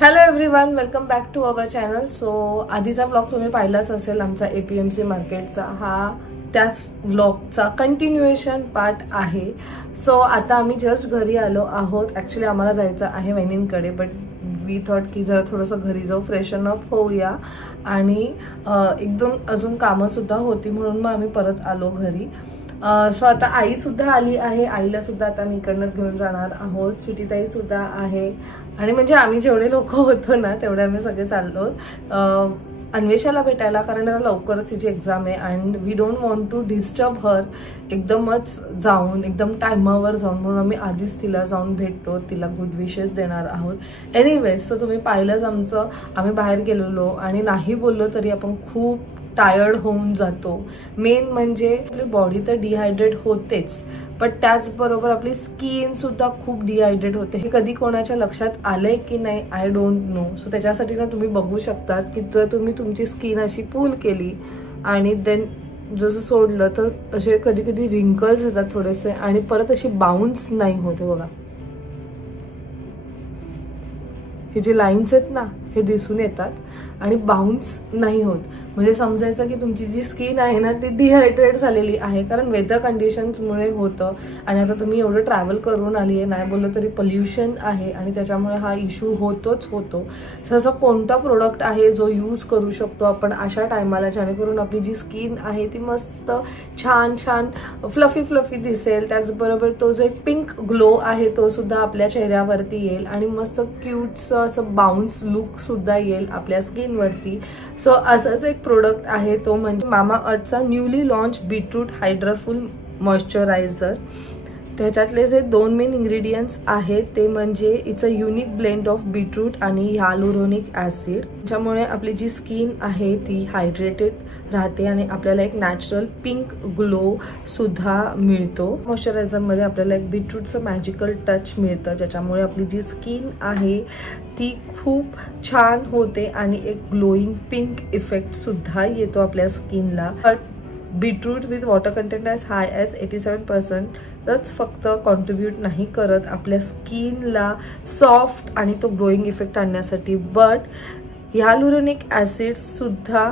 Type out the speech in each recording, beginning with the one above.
Hello everyone, welcome back to our channel. So आधीचा vlog तुम्ही पाहिलाच असेल आमचा APMC मार्केटचा. हा त्याच व्लॉगचा कंटिन्युएशन पार्ट आहे. सो आता आम्ही जस्ट घरी आलो आहोत. ॲक्च्युली आम्हाला जायचं आहे वहिनींकडे, बट वी थॉट की जरा थोडंसं घरी जाऊ, फ्रेशन अप होऊया आणि एकदम अजून कामंसुद्धा होती म्हणून मग आम्ही परत आलो घरी. सो आता आई सुद्धा आली आहे. आईला सुद्धा आता मी इकडनंच घेऊन जाणार आहोत. स्वीटीताई सुद्धा आहे आणि म्हणजे आम्ही जेवढे लोक होतो ना तेवढे आम्ही सगळे चाललो अन्वेषाला भेटायला, कारण आता लवकरच तिची एक्झाम आहे and we don't want to disturb her. एकदमच जाऊन एकदम टायमावर जाऊन म्हणून आम्ही आधीच तिला जाऊन भेटतो, तिला गुड विशेस देणार आहोत. एनिवेज, सो तुम्ही पाहिलंच आमचं, आम्ही बाहेर गेलेलो आणि नाही बोललो तरी आपण खूप टायर्ड होऊन जातो. मेन म्हणजे आपली बॉडी तर डिहायड्रेट होतेच, पण त्याचबरोबर आपली स्किन सुद्धा खूप डिहायड्रेट होते. हे कधी कोणाच्या लक्षात आलंय की नाही आय डोंट नो. सो त्याच्यासाठी ना तुम्ही बघू शकतात की जर तुम्ही तुमची स्किन अशी पूल केली आणि देन जसं सोडलं तर असे कधी कधी रिंकल्स येतात थोडेसे आणि परत अशी बाउन्स नाही होते. बघा हे जे लाईन्स आहेत ना हे दिसून येतात आणि बाउन्स नाही होत. म्हणजे समजायचं की तुमची जी स्किन आहे ना ती डिहायड्रेट झालेली आहे, कारण वेदर कंडिशन्समुळे होतं. आणि आता तुम्ही एवढं ट्रॅव्हल करून आली आहे, नाही बोललं तरी पोल्युशन आहे आणि त्याच्यामुळे हा इश्यू होतोच होतो. असं कोणता प्रोडक्ट आहे जो यूज करू शकतो आपण अशा टायमाला, जेणेकरून आपली जी स्किन आहे ती मस्त छान छान फ्लफी फ्लफी दिसेल. त्याचबरोबर तो जो एक पिंक ग्लो आहे तो सुद्धा आपल्या चेहऱ्यावरती येईल आणि मस्त क्यूटचं असं बाउन्स लुक सुद्धा येईल आपल्या स्किनवरती. सो असंच एक प्रोडक्ट आहे तो म्हणजे मामाअर्थचा न्यूली लॉन्च बीटरूट हायड्राफुल मॉइश्चरायझर. त्याच्यातले जे दोन मेन इंग्रेडियंट्स आहेत ते म्हणजे it's a unique blend of beetroot आणि ह्यालुरोनिक ॲसिड, ज्यामुळे आपली जी स्किन आहे ती हायड्रेटेड राहते आणि आपल्याला एक नॅचरल पिंक ग्लो सुद्धा मिळतो. मॉइश्चरायझरमध्ये आपल्याला एक बीटरूटचं मॅजिकल टच मिळतं, ज्याच्यामुळे आपली जी स्किन आहे ती खूप छान होते आणि एक ग्लोईंग पिंक इफेक्ट सुद्धा येतो आपल्या स्किनला. Beetroot with water content as high as 87% फक्त कॉन्ट्रीब्यूट नाही करत आपल्या स्किनला सॉफ्ट आणि तो ग्लोईंग इफेक्ट आणण्यासाठी, बट ह्यालुरोनिक ॲसिड सुद्धा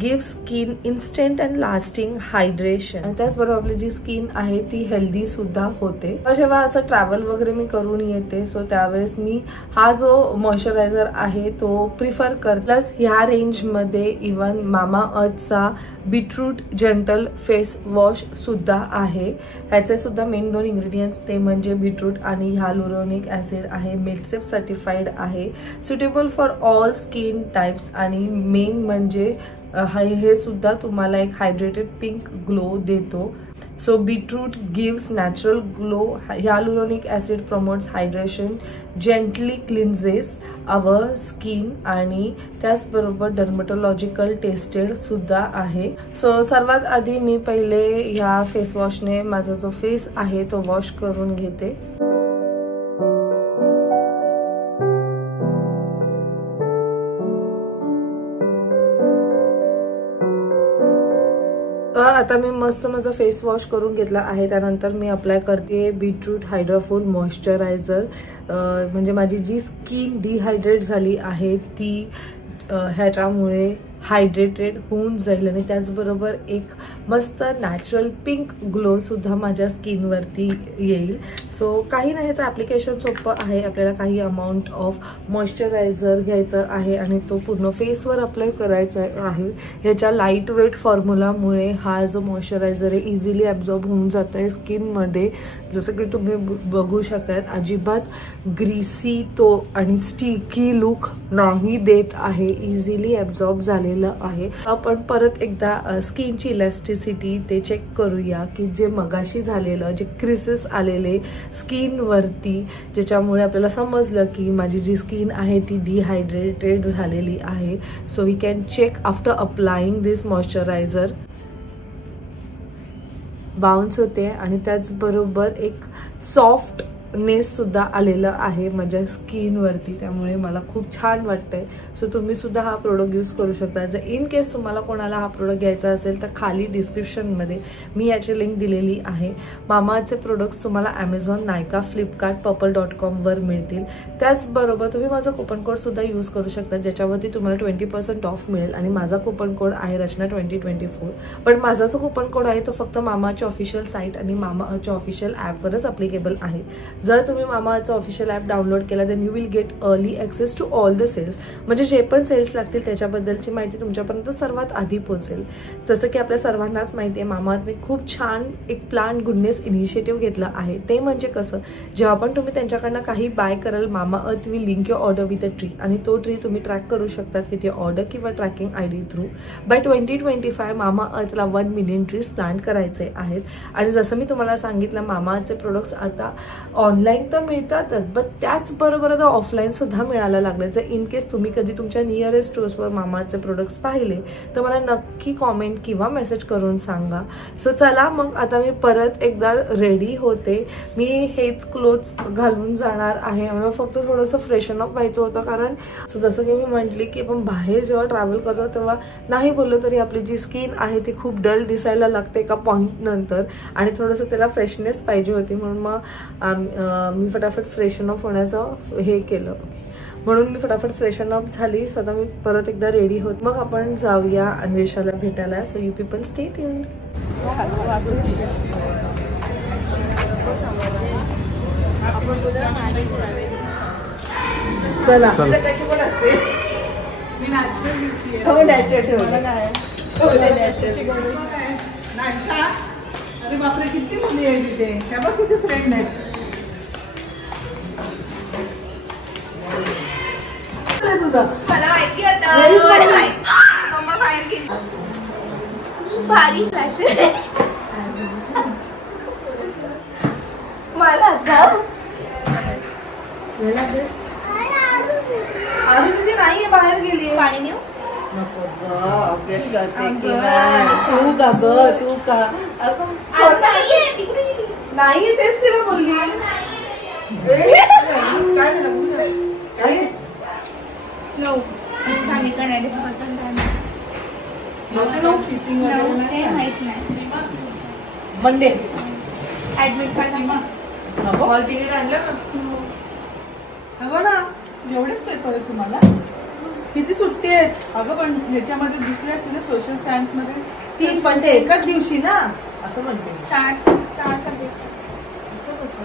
give skin instant and lasting hydration. आणि त्याचबरोबर आपली जी स्किन आहे ती हेल्दी सुद्धा होते. जेव्हा असं ट्रॅव्हल वगैरे मी करून येते सो त्यावेळेस मी हा जो मॉइश्चरायझर आहे तो प्रिफर कर. प्लस ह्या रेंजमध्ये इवन मामाअर्थचा बीटरूट जेंटल फेस वॉश सुद्धा आहे. ह्याचे सुद्धा मेन दोन इंग्रेडियंट्स ते म्हणजे बीटरूट आणि ह्यालुरोनिक ॲसिड आहे. मेडसेफ सर्टिफाईड आहे, suitable for all skin types आणि मेन म्हणजे हे सुद्धा तुम्हाला एक हायड्रेटेड पिंक ग्लो देतो. So beetroot gives natural glow, hyaluronic acid promotes hydration, gently cleanses our skin आणि त्याचबरोबर डर्मॅटोलॉजिकल टेस्टेड सुद्धा आहे. सो सर्वात आधी मी पहिले ह्या फेस वॉशने माझा जो फेस आहे तो वॉश करून घेते. आता मी मस्त माझा फेस वॉश करून घेतला आहे. त्यानंतर मी अप्लाय करते बीटरूट हायड्राफुल मॉइश्चरायझर. म्हणजे माझी जी स्किन डिहायड्रेट झाली आहे ती ह्याच्यामुळे हायड्रेटेड होऊन जाईल आणि त्याचबरोबर एक मस्त नॅचरल पिंक ग्लो सुद्धा माझ्या स्किनवरती येईल. सो काही नाही, ह्याचं ॲप्लिकेशन सोपं आहे. आपल्याला काही अमाऊंट ऑफ मॉइश्चरायझर घ्यायचं आहे आणि तो पूर्ण फेसवर अप्लाय करायचा आहे. ह्याच्या लाईट वेट फॉर्म्युलामुळे हा जो मॉइश्चरायझर आहे इझिली ॲब्झॉर्ब होऊन जात आहे स्किनमध्ये. जसं की तुम्ही बघू शकतात, अजिबात ग्रीसी तो आणि स्टिकी लुक नाही देत आहे, इझिली ॲब्झॉर्ब झालेलं आहे. आपण परत एकदा स्किनची इलॅस्टिसिटी ते चेक करूया की जे मगाशी झालेलं जे क्रिसेस आलेले स्किनवरती, ज्याच्यामुळे आपल्याला समजलं की माझी जी स्किन आहे ती डिहायड्रेटेड झालेली आहे. So we can check after applying this moisturiser. Bounce होते आणि त्याचबरोबर एक सॉफ्ट नेससुद्धा आलेलं आहे माझ्या स्किनवरती, त्यामुळे मला खूप छान वाटतंय. सो तुम्हीसुद्धा हा प्रोडक्ट यूज करू शकता. जर इन केस तुम्हाला कोणाला हा प्रोडक्ट घ्यायचा असेल तर खाली डिस्क्रिप्शनमध्ये मी याची लिंक दिलेली आहे. मामाअर्थचे प्रोडक्ट्स तुम्हाला ॲमेझॉन, नायका, फ्लिपकार्ट, पर्पल.com वर मिळतील. त्याचबरोबर तुम्ही माझा कुपन कोडसुद्धा यूज करू शकता, ज्याच्यावरती तुम्हाला 20% ऑफ मिळेल. आणि माझा कुपन कोड आहे रचना 2024. पण माझा जो कुपन कोड आहे तो फक्त मामाअर्थच्या ऑफिशियल साईट आणि मामाअर्थच्या ऑफिशियल ॲपवरच अप्लिकेबल आहे. जर तुम्ही मामाअर्थचं ऑफिशियल ॲप डाउनलोड केला then you will get early access to all the sales. म्हणजे जे पण सेल्स लागतील त्याच्याबद्दलची माहिती तुमच्यापर्यंत सर्वात आधी पोहोचेल. जसं की आपल्या सर्वांनाच माहिती आहे, मामाअर्थने खूप छान एक प्लांट गुडनेस इनिशिएटिव्ह घेतलं आहे. ते म्हणजे कसं, जेव्हा पण तुम्ही त्यांच्याकडनं काही बाय कराल, Mamaearth will link your order with a tree, आणि तो ट्री तुम्ही ट्रॅक करू शकतात विथ युअर ऑर्डर किंवा ट्रॅकिंग ID थ्रू. बाय 2025 मामाअर्थला 1 मिलियन ट्रीज प्लांट करायचे आहेत. आणि जसं मी तुम्हाला सांगितलं, मामाअर्थचे प्रोडक्ट्स आता ऑनलाईन तर मिळतातच, बट त्याचबरोबर आता ऑफलाईन सुद्धा मिळायला लागले. जर इन केस तुम्ही कधी तुमच्या नियरेस्ट स्टोर्सवर मामाअर्थचे प्रोडक्ट्स पाहिले तर मला नक्की कॉमेंट किंवा मेसेज करून सांगा. सो चला मग आता मी परत एकदा रेडी होते. मी हेच क्लोथ्स घालून जाणार आहे. मला फक्त थोडंसं फ्रेशन अप व्हायचं होतं, कारण सो जसं की मी म्हटली की आपण बाहेर जेव्हा ट्रॅव्हल करतो तेव्हा नाही बोललो तरी आपली जी स्किन आहे ती खूप डल दिसायला लागते एका पॉईंट नंतर, आणि थोडंसं त्याला फ्रेशनेस पाहिजे होती. म्हणून मग मी फटाफट फ्रेशन अप होण्याचं हे केलं. म्हणून मी फटाफट फ्रेशन अप झाली. स्वतः मी परत एकदा रेडी होत. मग आपण जाऊया अन्वेषाला भेटायला. So you people stay tuned. चला कशी पण असते. मी नॅचरल अरे बापरे, किती मुली आहे तिथे. त्या बघ किती फ्रेंड आहेत. मला माहिती होतं मम्मा बाहेर गेली. भारी फॅशन मला आता अरुण नाहीये, बाहेर गेली. पाणी नेऊ नको ग, अभ्यास करते तू का ग, तू का नाही, तेच तिला बोलली. काय झालं सांगितलं नाही माहित नाही. Monday admit card hall ticket आणलं ना. एवढेच पेपर आहेत तुम्हाला. किती सुट्टी आहेत अगं, पण ह्याच्यामध्ये दुसरे असते ना सोशल सायन्स मध्ये 3, पण ते एकाच दिवशी ना, असं म्हणते. 4 सब्जेक्ट. असं कसं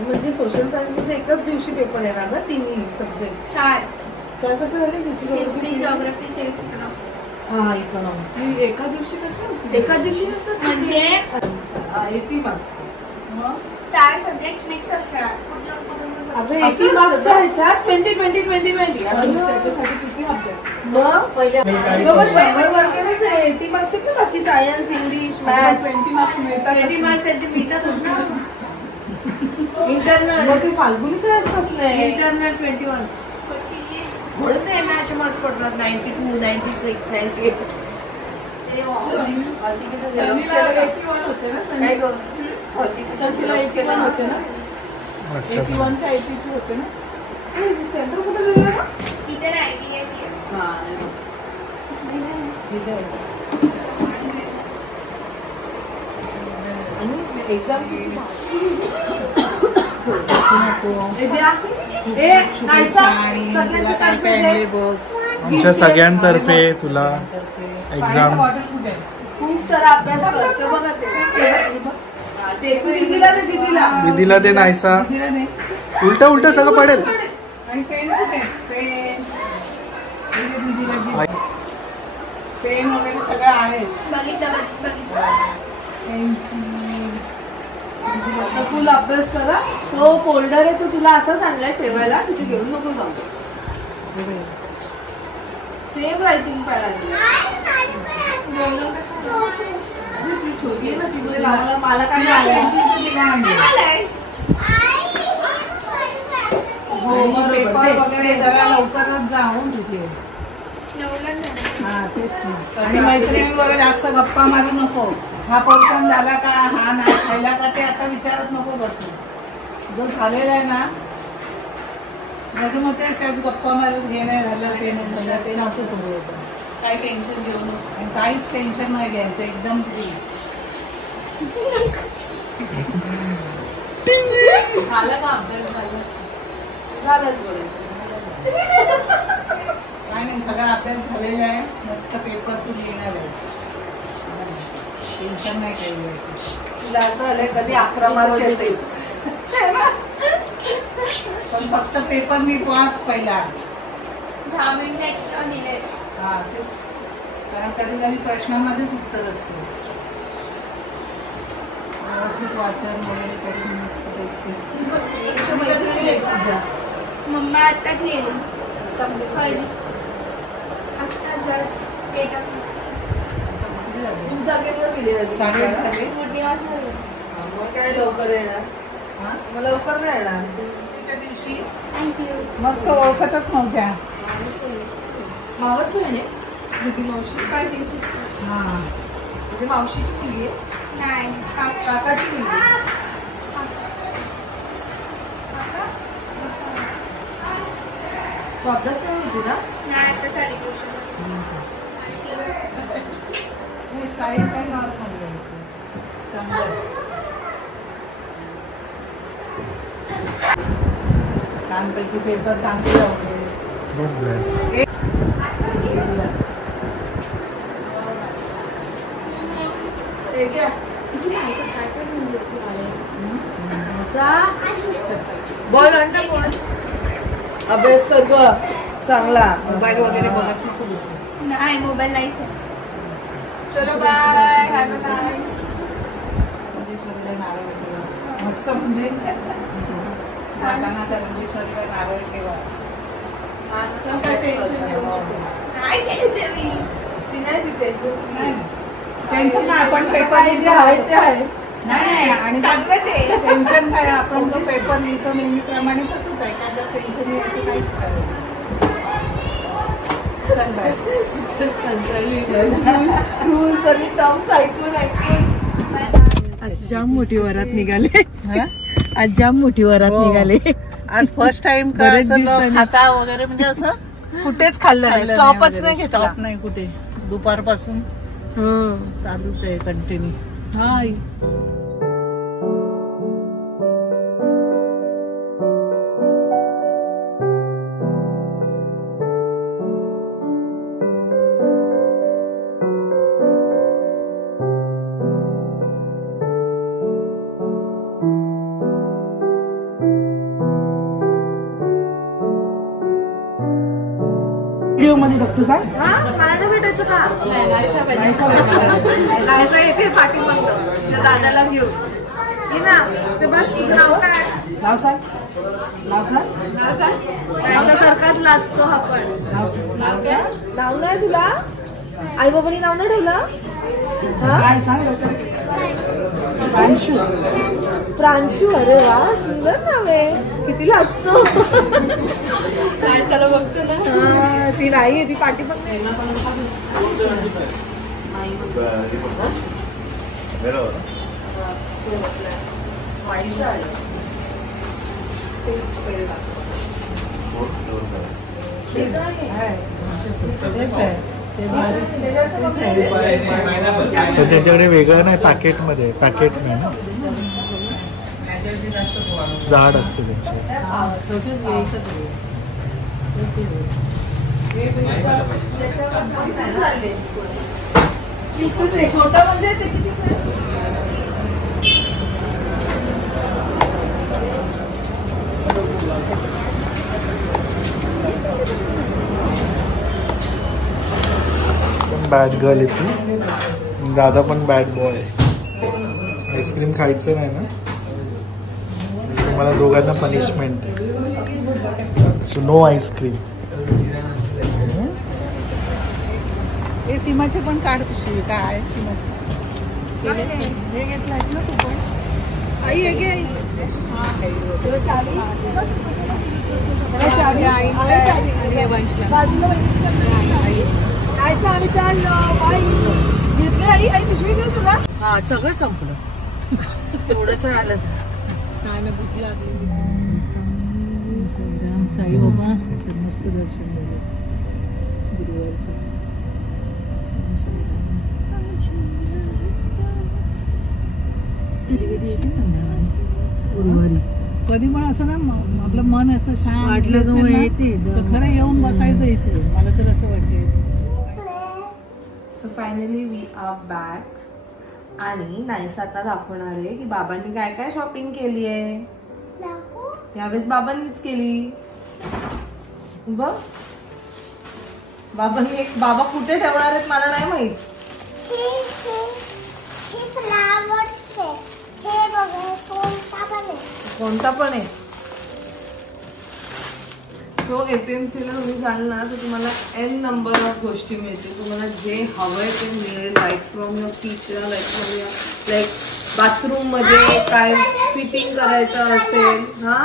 म्हणजे सोशल सायन्स म्हणजे एकाच दिवशी पेपर येणार ना, 3 सब्जेक्ट. 4 कसं झाले. History, geography, सिव्हिक्स, economics. हा, इकॉनॉमिक्स एका दिवशी कसं. एका दिवशी नसतात म्हणजे 80 मार्क्स. 4 सब्जेक्ट मिक्स असतात. अगं 80 मार्क्सच्या ह्याच्यात 20 त्याच्यासाठी किती अभ्यास. मग पहिल्या 100 मार्कांनाच 80 मार्क्स आहेत ना. बाकी सायन्स, इंग्लिश, मॅथ 20 मार्क्स मिळतात. 80 मार्क्स त्यांचे मिळतातच ना. इंटरनल मग ती फाल्गुनीच्या आसपास नाही. इंटरनल 20 मार्क्स म्हणून नाही ना असे मार्क्स पडणार. 92, 96, 98. काय ग, तिला 81 होते ना. 81 का 82 होते ना. सेंटर कुठे दिलं ना. इथे नाही. एक्झाम आमच्या सगळ्यांतर्फे तुला एक्झाम खूप सारा अभ्यास करतो बघा. दीदीला दे नाहीसा. उलट उलट सगळं पडेल. पेन वगैरे सगळं आहे. फुल अभ्यास करा. तो फोल्डर आहे तो तुला असाच आणलाय ठेवायला, तिथे घेऊन नको जाऊ. सेम रायटिंग पॅड आहे. छोटी आहे ना ती, मला काय नाही. हो मग पेपर वगैरे जरा लवकरच जाऊन तिथे. हा तेच ना. आणि मैत्रिणींबरोबर जास्त गप्पा मारू नको. हा पोर्शन झाला का, हा नाही खायला का, ते आता विचारत नको बसून. जो झालेला आहे ना माझ्या मते त्याच गप्पा मारत हे नाही झालं ते नाही झालं ते नव्हतं करू होतं. काय टेन्शन घेऊ नको आणि काहीच टेन्शन नाही घ्यायचं एकदम फ्री. झालं का अभ्यास झालंच बोलायचं. काय नाही सगळा अभ्यास झालेला आहे. मस्त पेपर तू लिहिणार आहेस. टेन्शन नाही काही घ्यायचं. तुला असं आलंय कधी 11 मार्च येते. पण फक्त पेपर नीट वाच पहिला. 10 मिनिटं एक्स्ट्रा दिले. हा तेच कारण कधी कधी प्रश्नामध्येच उत्तर असतं. व्यवस्थित वाचन वगैरे करून मस्त मम्मा आत्ताच लिहिली. कधी आत्ता जस्ट 8 तुमचा केव्हा गेली? 8:30 झाले. मोठी वाजता. मग काय लवकर येणार? हा मला लवकर नाही येणार. त्या दिवशी थँक्यू. मस्त ओळखतच नव्हत्या. मावस बहीण आहे मोठी मावशी. Cousin sister. हा म्हणजे मावशीची मुलगी आहे. नाही काकाची मुलगी आहे. तू अभ्यास करत होती ना? नाही आता चालू गोष्ट. स्टाईल काही मार्क नाही घ्यायचं. चांगलं आहे. छानपैकी पेपर चांगले होते. Good bless. हे घ्या. बॉल आण ना बॉल. अभ्यास कर ग चांगला. मोबाईल वगैरे बघत नको बसू. नाही मोबाईल नाहीच आहे. चलो बाय. Have a nice. रंजेश्वरीला नारळ ठेवा. मस्त म्हणजे जाताना त्या रंजेश्वरीला नारळ ठेवा. काय टेन्शन घेऊ नको. काय घेते मी. ती नाही ती टेन्शन नाही टेन्शन नाही. आपण पेपर काय जे आहे ते आहे. नाही आणि चांगलंच आहे. टेन्शन काय आपण जो पेपर लिहितो नेहमीप्रमाणे तसंच आहे. काय तर टेन्शन घ्यायचं काहीच काय. चल बाय. रूल्स आणि टर्म्स ऐकून आज जाम मोठी वरात निघाले. आज जाम मोठी वरात निघाले. आज फर्स्ट टाइम बरेच दिवसांनी. खाता वगैरे म्हणजे असं कुठेच खाल्लं नाही. स्टॉपच नाही घेतला. स्टॉप नाही कुठे. दुपारपासून चालूच आहे कंटिन्यू. हाय व्हिडिओ मध्ये बघतो सांग. मला नाही भेटायचं का? लायसा येते पाठी बघतो दादाला घेऊ. ये ना ते बस. तुझं नाव काय? नाव सांग. नाव सांग. नाव सांग. सारखाच लाजतो हा पण. नाव नाही तुला? आई बाबांनी नाव नाही ठेवलं? काय सांग. प्रांशू. प्रांशू. अरे वा सुंदर नाव आहे. किती लाजतो. लायसाला बघतो ना. ती नाहीये ती पाठी पण नाही. पण त्यांच्याकडे वेगळं नाही. पॅकेटमध्ये पॅकेट नाही ना. जाड असते त्यांची. छोटं म्हणजे ते किती पण बॅड गर्ल आहे ती. दादा पण बॅड बॉय आहे. आईस्क्रीम खायचं नाही ना. तुम्हाला दोघांना पनिशमेंट आहे. So no ice cream. हे सीमाचे पण काढ पिशवी. काय आहे सीमाचे. हे घेतलायस ना तू पण. आई हे घे. आई हा सगळं संपलं. थोडस आलं. साईराम साईबाबा मस्त दर्शन झालं गुरुवारचं. कधी कधी येते संध्याकाळी गुरुवारी. कधी पण असं ना आपलं मन असं शांत वाटलं तर असेल ना, येते. तर खरं येऊन बसायचं इथे. मला तर असं वाटते. So finally we are back. आणि नाईस आता दाखवणार आहे की बाबांनी काय काय शॉपिंग केली आहे. यावेळेस बाबांनीच केली बघ. बाबांनी एक बाबा कुठे ठेवणार आहेत मला नाही माहित. कोणता पण आहे. सो APMC ला तुम्ही जाल ना तर तुम्हाला n नंबर ऑफ गोष्टी मिळतील. तुम्हाला जे हवंय ते मिळेल. Like from your kitchen, like bathroom मध्ये काय फिटिंग करायचं असेल हा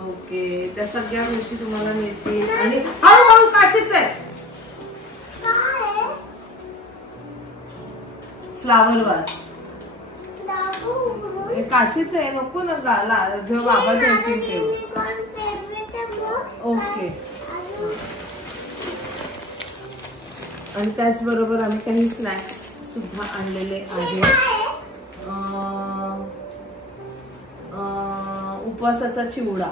ओके त्या सगळ्या गोष्टी तुम्हाला मिळतील. आणि हळूहळू काचेच आहे फ्लावर वास काचेच आहे. नको ना गाला जेव्हा बाबा ठेवतील तेव्हा. ओके. आणि त्याचबरोबर आम्ही काही स्नॅक्स सुद्धा आणलेले आहेत. उपवासाचा चिवडा,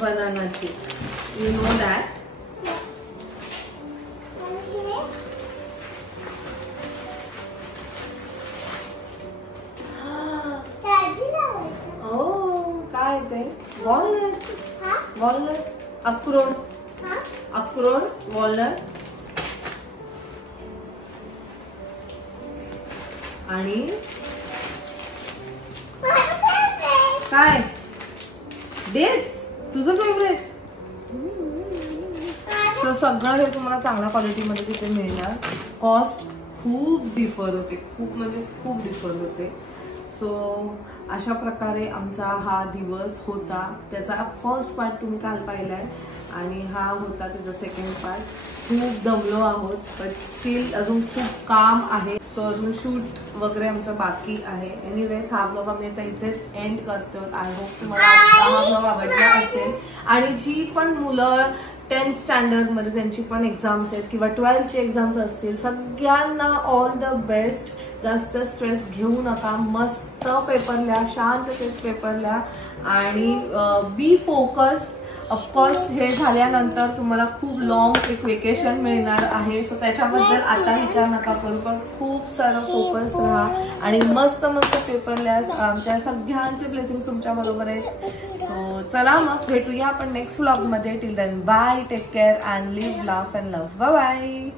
banana chips, you know that. काय ते वॉलनट, वॉलनट, अक्रोड, अक्रोड, वॉलनट आणि काय डेट्स तुझं फेवरेट. सो सगळं हे तुम्हाला चांगल्या क्वालिटीमध्ये तिथे मिळणार. कॉस्ट खूप डिफर होते, खूप म्हणजे खूप डिफर होते. सो अशा प्रकारे आमचा हा दिवस होता. त्याचा फर्स्ट पार्ट तुम्ही काल पाहिलाय आणि हा होता त्याचा सेकंड पार्ट. खूप दमलो आहोत बट स्टील अजून खूप काम आहे. सो अजून शूट वगैरे आमचं बाकी आहे. एनिवेज हा ब्लॉग आम्ही आता इथेच एंड करतो. आय होप तुम्हाला आजचा हा ब्लॉग आवडला असेल. आणि जी पण मुलं 10th स्टँडर्ड मध्ये त्यांची पण एक्झाम्स आहेत किंवा 12th एक्झाम्स असतील सगळ्यांना ऑल द बेस्ट. जास्त स्ट्रेस घेऊ नका. मस्त पेपर लिहा, शांततेत पेपर लिहा आणि बी फोकस्ड. ऑफकोर्स हे झाल्यानंतर तुम्हाला खूप लॉंग एक वेकेशन मिळणार आहे. सो त्याच्याबद्दल आता विचार नका करू पण खूप सारं फोकस राहा आणि मस्त मस्त पेपर लिहा. आमच्या सगळ्यांचे ब्लेसिंग तुमच्या बरोबर आहेत. सो चला मग भेटूया आपण नेक्स्ट व्लॉग मध्ये. Till then bye, take care and live, laugh and love. Bye bye.